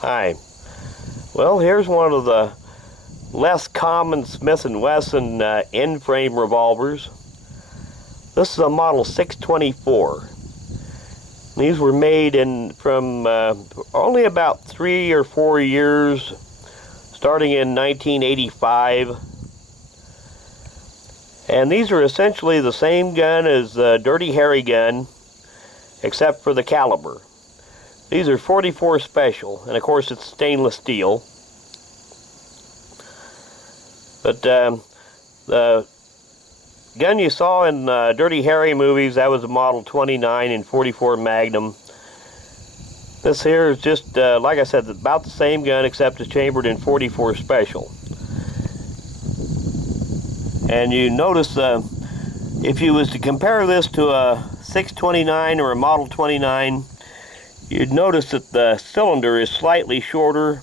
Hi. Well, here's one of the less common Smith & Wesson end-frame revolvers. This is a Model 624. These were made from only about 3 or 4 years, starting in 1985. And these are essentially the same gun as the Dirty Harry gun, except for the caliber. These are 44 special, and of course it's stainless steel. But the gun you saw in Dirty Harry movies, that was a Model 29 in 44 Magnum. This here is just, like I said, about the same gun except it's chambered in 44 special. And you notice, if you was to compare this to a 629 or a Model 29, you'd notice that the cylinder is slightly shorter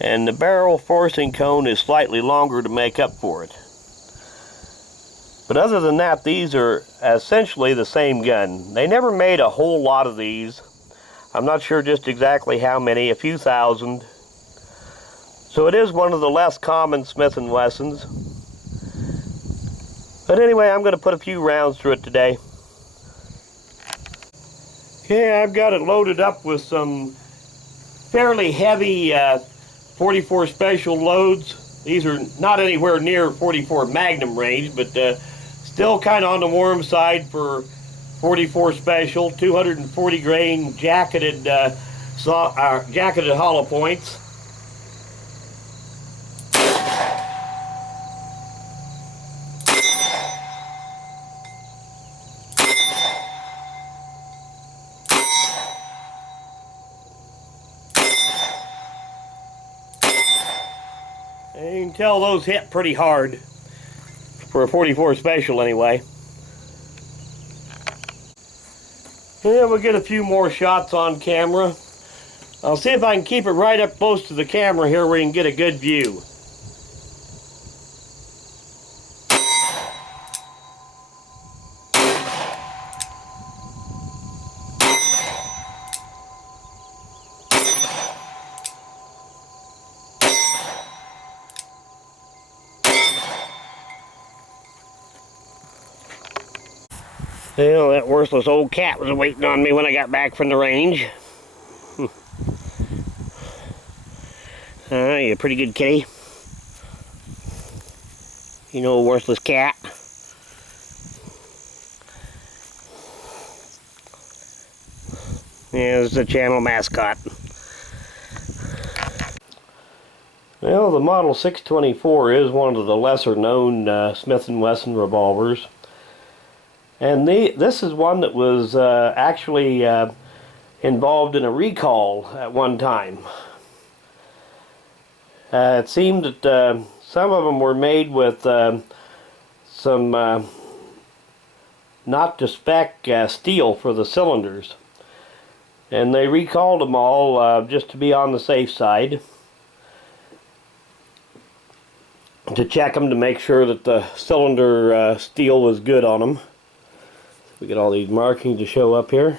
and the barrel forcing cone is slightly longer to make up for it. But other than that, these are essentially the same gun. They never made a whole lot of these. I'm not sure just exactly how many, a few thousand. So it is one of the less common Smith & Wessons. But anyway, I'm going to put a few rounds through it today. Okay, I've got it loaded up with some fairly heavy 44 special loads. These are not anywhere near 44 Magnum range, but still kind of on the warm side for 44 special. 240 grain jacketed hollow points. And you can tell those hit pretty hard for a 44 special anyway. Yeah, we'll get a few more shots on camera. I'll see if I can keep it right up close to the camera here where you can get a good view. Well, that worthless old cat was waiting on me when I got back from the range. You're a pretty good kitty. You know, worthless cat. Yeah, this is a channel mascot. Well, the Model 624 is one of the lesser known Smith & Wesson revolvers. And this is one that was actually involved in a recall at one time. It seemed that some of them were made with some not to spec steel for the cylinders. And they recalled them all just to be on the safe side, to check them to make sure that the cylinder steel was good on them. We get all these markings to show up here.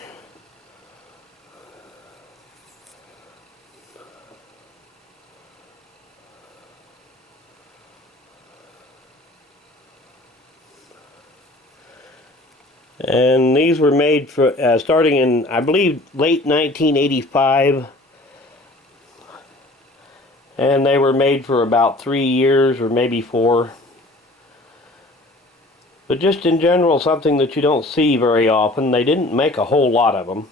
And these were made for starting in, I believe, late 1985. And they were made for about 3 years or maybe 4. But just in general, something that you don't see very often. They didn't make a whole lot of them.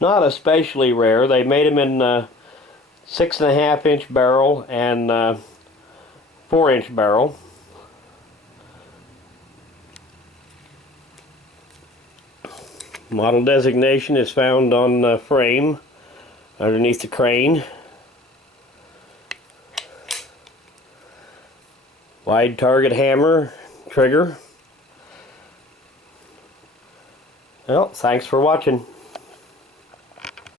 Not especially rare. They made them in 6.5 inch barrel and 4 inch barrel. Model designation is found on the frame underneath the crane. Wide target hammer. Trigger. Well, thanks for watching.